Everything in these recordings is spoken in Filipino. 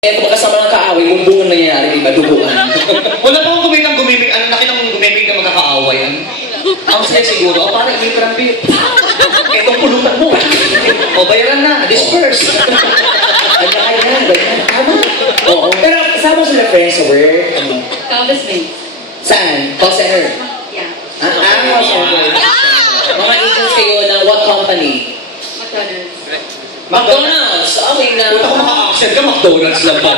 Kung kasama ng kaaway, bumbungan nangyayari, di ba? Duguan. Wala pa akong kumitang gumimik. Ang laki ng gumimik na magkakaaway. Ang saya siguro, parang may karambit. Itong pulutan mo. O, bayaran na. Disperse. Ganyan. Tama. Oo. Pero kasama sila friends sa work. Countless mates. Saan? Call center. Yeah. Call center. Mga agents kayo ng what company? McDonald's. McDonald's. Okay na. Kung ako maka-action ka, McDonald's lang pa.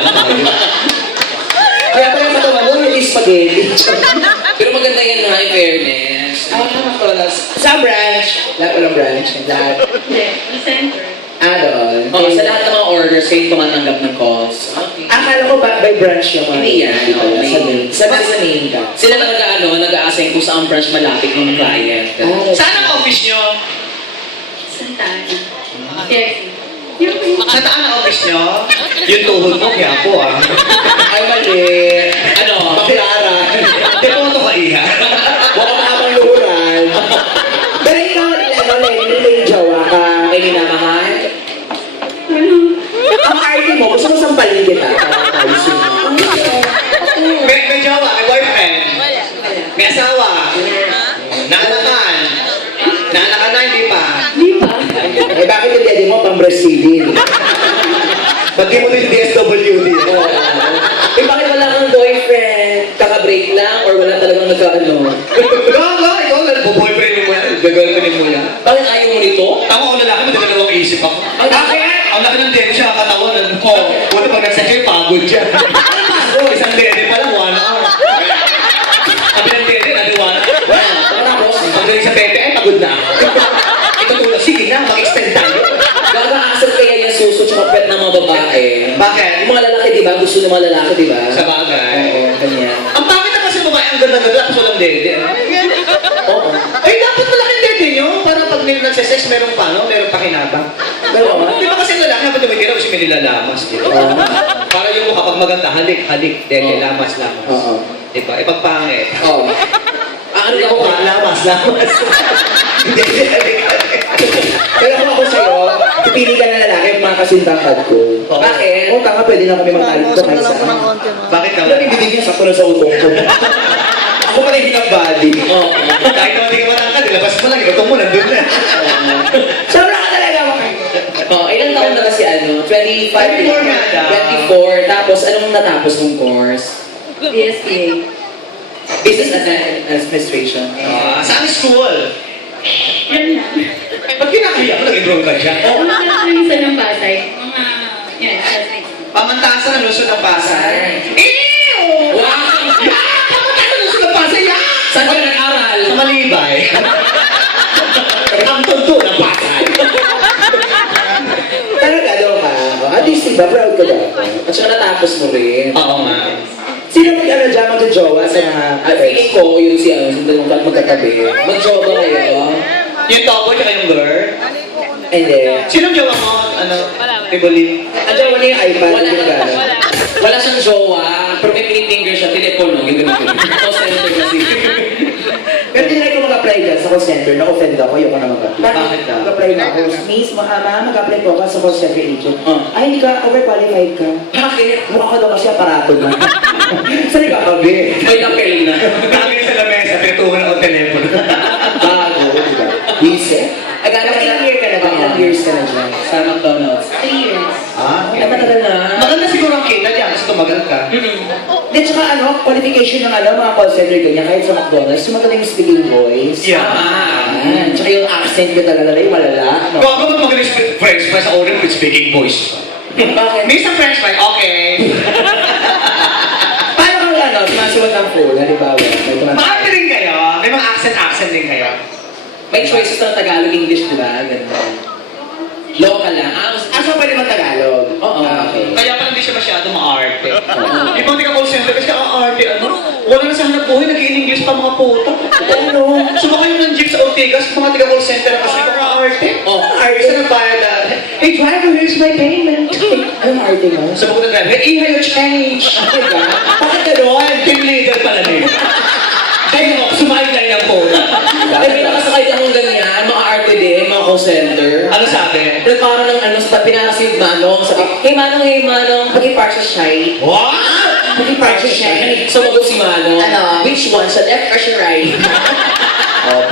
Kaya pala matawa mo, hindi spaghetti. Pero maganda yan na, in fairness. McDonald's. Sa branch. Lahat walang branch. Lahat. Hindi. Ang center. Doon. Oo, sa lahat ng mga orders, kayo tumatanggap ng calls. Okay. Akala ko by branch yung mga Hindi yan. sa main ka. Sila na nag-a-assign kung saan branch malapit ng client. Saan ang office nyo? Santana. Fairview. Saan ang office nyo? Yung tuhod mo, kaya po Ay, mali. Ano? Pakiara. Hindi mo ito kaiha. Baka makamang luhuran. Pero ikaw, may jowa ka, may minamahal. Ang arte mo, gusto mo sampalin kita. May jowa, may boyfriend. May asawa. Naanakan. Naanakan na, hindi pa. Di ba? Eh bakit yung daddy mo pang breastfeeding? Ba't di mo din DSWD? Eh, bakit wala kang boyfriend? Kaka-break lang or wala talagang nagka-ano? Ikaw lang, boyfriend mo yan. Gagawin mo yan. Bakit ayaw mo nito? Tama ko lalaki, madalawang isip ako. Ang bakit? Ang laki ng dede siya, katawan. Buti pag nasa chair, pagod siya. Isang dede pa lang, 1 hour. Sabi ng dede, 1 hour. Tapos, Pag galing sa pepe, ay pagod na. Ito tulad, sige na, mag-extend tayo. gagaasal kaya yung suso tsaka pet ng mga babae. Bakit? Yung mga lalaki, di ba? Gusto ng mga lalaki, di ba? Sa bagay. Oo, ganyan. Ang pangit na kasi babae, ang ganda-ganda, tapos walang dede. Oo. Ay, dapat malaki yung dede nyo, para pag nagsasex, meron pa, no? Meron pa kinabang. Pero, Di ba kasi lalaki, dapat tumitira kasi may nilalamas, di ba? Para yung mukha pag maganda, halik, dede, lamas. Oo. Di ba? Ipagpangit. Oo. Ano ka Mukha, lamas. Dede, halik. Pero kung ako sa'yo, pipili ka ng lalaki yung mga kasintangkad ko. Oo. Bakit? Kung tanga, pwede na kami magtali dito kahit saan. Bakit ka? Alam, ibibigyan sa tulad sa utong ko. Ako pa rin ang body. Oo. Kahit naman di ka matangkad, ilabas mo lang, ikaw mo, nandun na. Sobra ka talaga makain. Oh, ilang taon na kasi ano? 25? 24 nga daw. 24. Tapos, anong natapos mong course? DSPA. Business Administration. Saan school? Yan na. Ba't kinakaya mo? Nag-enroll ka siya? Ang mga lang isa ng Pasay. Mga, yan, classmates. Pamantasan ng Luzon ng Pasay. Ew! Wow! Pamantasan ng Luzon ng Pasay, ya! Saan ka nag-aral? Sa Malibay. Ang tunto ng Pasay. Talaga, ano ka? At least, diba, proud ka ba? At saka natapos mo rin. Oo nga. Sino mag-ano dyan, mag-jowa sa mga... Ay, feeling ko, yung si ano, yung dalawang magkatabi. Mag-jowa kayo. Yung topo tsaka yung girl. Hindi. Sinong jowa mo? Ano? Ibuli. Ang jowa niya yung iPad. Wala yung gano'n. Wala siyang jowa, pero may pinifinger siya, telepono, yung gano'n. Call center kasi. Pero tinry ko mag-apply dyan sa call center. Na-offend ako, ayoko na mag-apply. Bakit daw? Mag-apply na ako. Miss, mag-apply po ka sa call center agent. Ay, hindi ka overqualified ka. Bakit? Mukha ka daw kasi aparato na. Saan ka pa, be? May lapel na. Kami sa lamesa, pinatuhan ako telepono. Bago, di ba? Reset? Agad Ilang year ka na ba? Ilang years ka na dyan? Sa McDonald's. 3 years. Ay, matagal na. Maganda siguro ang kita dyan kasi tumagal ka. Di, tsaka ano, qualification ng ano, mga call center ganyan, kahit sa McDonald's, yung magaling speaking voice. Yeah. Yan. Tsaka yung accent ko talaga, yung malala. No? Kung ako ba't magaling French fries sa order with speaking voice? Bakit? May isang French fry, okay. Paano kang ano, sumasuot ng phone, halimbawa? May tumatawag. Maarte rin kayo? May mga accent din kayo? May choices ng Tagalog, English, di ba? Ganun. Local lang. Asa pwede mag Tagalog? Oo. Okay. Kaya pala hindi siya masyado maarte. Ibang di ka call center kasi arte, ano? Wala na sa hanap buhay, nag-i-English pa mga puta. Ano? Sumakay ng jeep sa Ortigas, mga tiga call center kasi mga arte. Oh, Arte sa nagbayad na, hey driver, here's my payment. Anong arte mo? Sa bukod ng driver, hey, your change. Diba? Bakit gano'n? Team leader pala din. Kaya mo, sumakay tayo ng phone. Ay, may nakasakay akong ganyan, mga arte din, mga call center. Ano sabi? Nagkaroon ng ano, pinaka-si Manong. Sabi, hey Manong, mag-i-park sa shy. What? Mag-i-park sa shy. Sumagot si Manong. Ano? Which one? Sa left or sa right?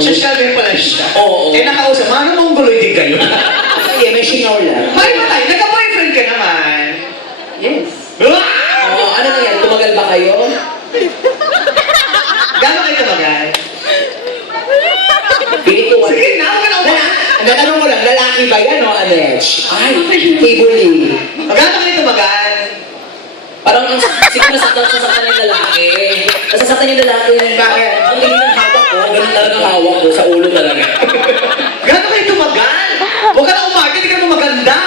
Social din pala siya. Oo. Eh, nakausap, ano mongoloid din kayo? Ay, may singaw lang. May matay, nagka-boyfriend ka naman. Yes. Oo, ano na yan? Tumagal ba kayo? Gano'n kayo tumagal? Binituan. Sige na, huwag ka na umaga. Natanong ko lang, lalaki ba yan o Anech? Ay, Kibuli. Gano'n kayo tumagal? parang ang sige nasasaktan yung lalaki. Nasasaktan yung lalaki. Bakit? Ang tingin ng hawak ko, ganun talaga ang hawak ko sa ulo talaga. Gano'n kayo tumagal? Huwag ka na umaga, hindi ka na maganda.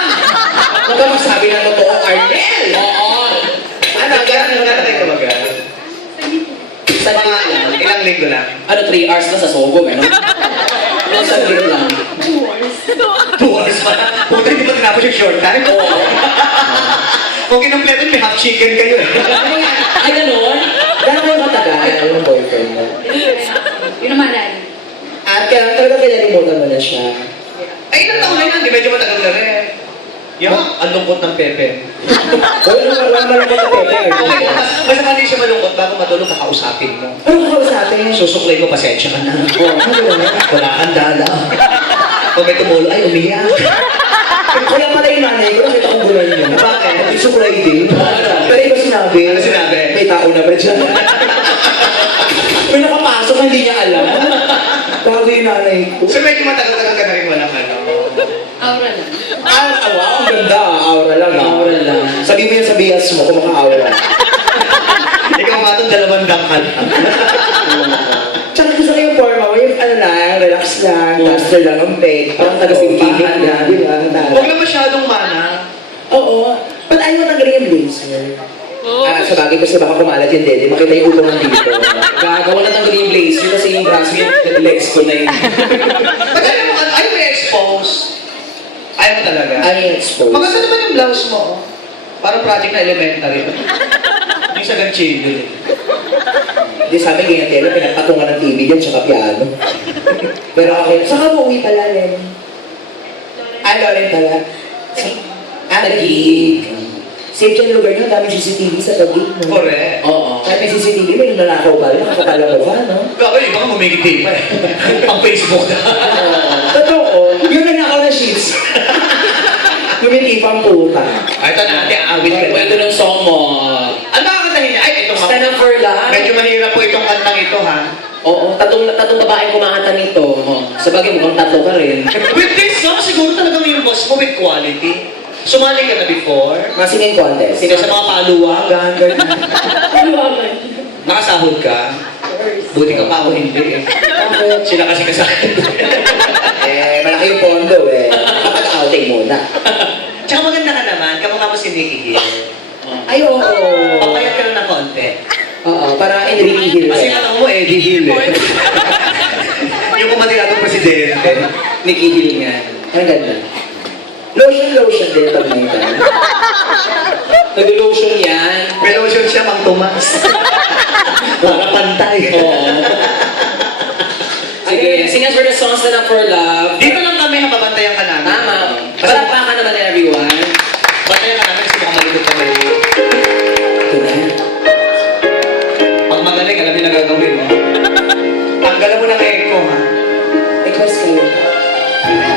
Huwag ka magsabi ng totoo, Arnel! Oo. Ano, gano'n kayo tumagal? Sa mga Ilang linggo lang? ano, 3 hours na sa Sogo, ano? Saglit lang. 2 hours pa na. Puta, hindi pa tinapos yung short time. Oo. Kung kinumpleto, may half chicken kayo eh. Ay, ganun? Gano'n kayo katagal yung boyfriend mo? Yun naman lalo. At kaya talaga pinalimutan mo na siya. Ay, ilang taon na yan, di medyo matagal na rin. Yung, ang lungkot ng Pepe. Wala malungkot na Pepe. Okay, basta hindi siya malungkot, bago matulog, kakausapin mo. Ano ka kausapin? Susuklay mo, pasensya ka na. Ano yun? Wala kang dala. Pag may tumulo, ay, umiyak. Kaya pala yung nanay ko, nakita kong gulay niya. Bakit? Gusto ko lang din. Pero iba sinabi. Ano sinabi? May tao na ba dyan? May nakapasok, hindi niya alam. Bago yung nanay ko. So medyo matagal-tagal ka na rin walang ano. Aura lang. Wow, ang ganda. Aura lang. Aura lang. Sabi mo yan sa bias mo kung maka-aura. Ikaw nga itong 2 dangkal. Tsaka gusto ko yung forma mo, yung ano lang, relax lang, duster lang ang peg, parang taga-singkinig na, di ba? Huwag lang masyadong mana. Oo. Ba't ayaw mo tanggalin yung blazer? Sa bagay kasi baka kumalat yung dede, makita yung ulo ng dito. Gagawa na tanggalin yung blazer kasi yung braso yung legs ko na yun. Ba't ayaw mo i-expose? Ayaw mo talaga? Ayaw yung exposed. Maganda naman yung blouse mo. Oh. Parang project na elementary. Yung sa ganchilo. Hindi sabi ganyan tela, pinagpatungan ng TV dyan, tsaka piano. Pero okay, saan ka mo uwi pala, Len? Loren pala. Taguig. Safe dyan lugar nyo, daming CCTV sa Taguig. No? Correct. Oo. Kahit may CCTV, may nanakaw ba? Nakakapala mo ba, no? Gagawin, yung mga humigit pa eh. Ang Facebook na. Totoo, yung nanakaw na sheets. Gumiti pang puta. Ay, ito natin, awit ka Kwento na. ng song mo. Ano ba kantahin niya? Ay, ito nga. Stand up for love. Medyo mahirap po itong kantang ito, ha? Oo, tatlong babaeng kumakanta nito. Oh. Sa bagay, mukhang tatlo ka rin. With this song, siguro talagang yung boss mo with quality. Sumali ka na before? Mga singing contest. Sino sa mga paluwagan, ganyan. Nakasahod ka? Buti ka pa ako hindi eh. Sila kasi kasahod. Malaki yung pondo eh. Kapag outing muna. Tsaka maganda ka naman, kamukha mo si Nicky Hill. Ay, oo. Papayat ka lang ng konti. Oo, para Enrique Hill. Kasi alam mo, Eddie Hill eh. Yung kumandidatong presidente. Nicky Hill nga. Ang ganda. Lotion din pag may time. Nag-lotion yan. May lotion siya, Mang Tomas. Para pantay. Oo. Sige, sing us for the song Stand Up for Love. Dito lang kami nababantayan ka namin. Tama. Palakpakan naman everyone. Bantayan ka namin kasi mukhang malibot ka may. Ito na. Pag magaling, alam niyo na gagawin mo. Tanggalan mo ng echo, ha? Request kayo. Yeah.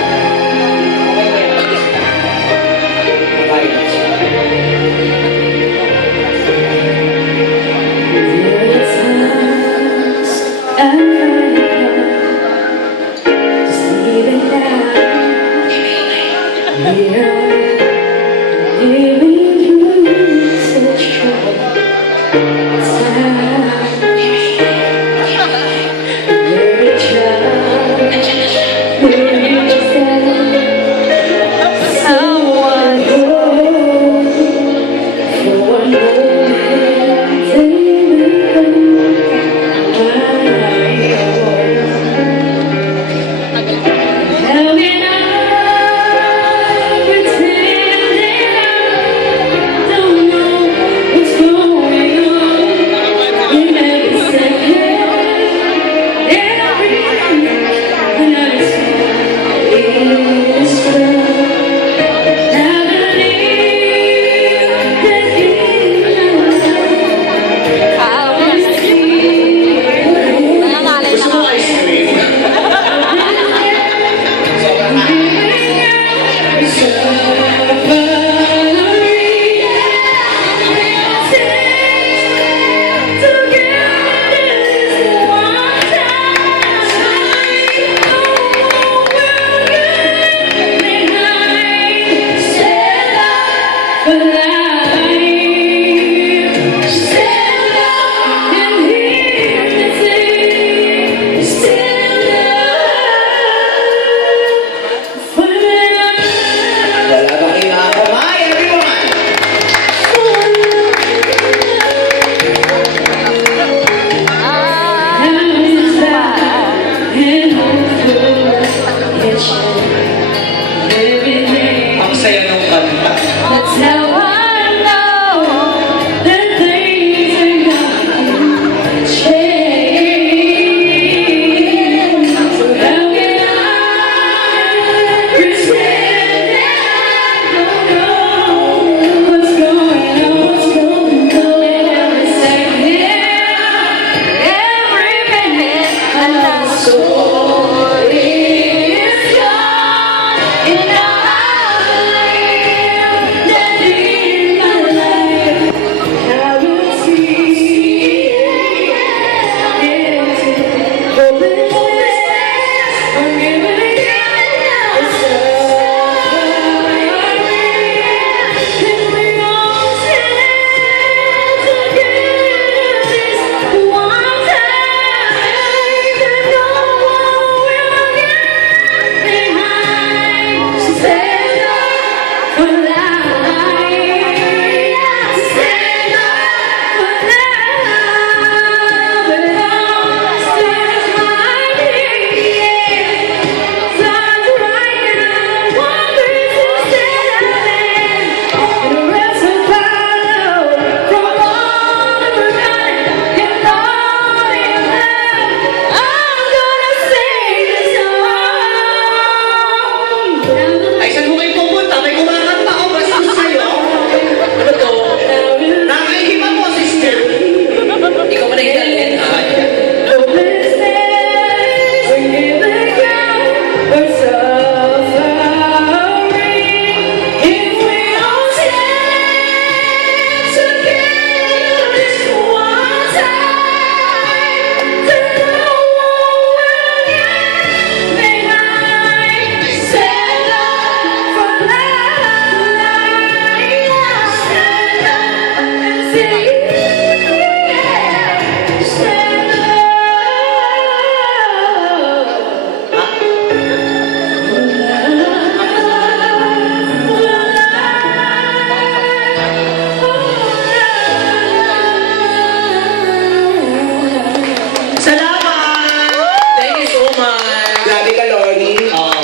Thank you so much. Grabe ka, Lori.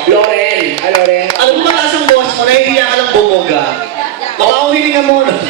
Lauren. Ah, Loren. Alam mo, mataas ang buwas mo, nahihiya ka lang bumuga. Makauhiling ka muna.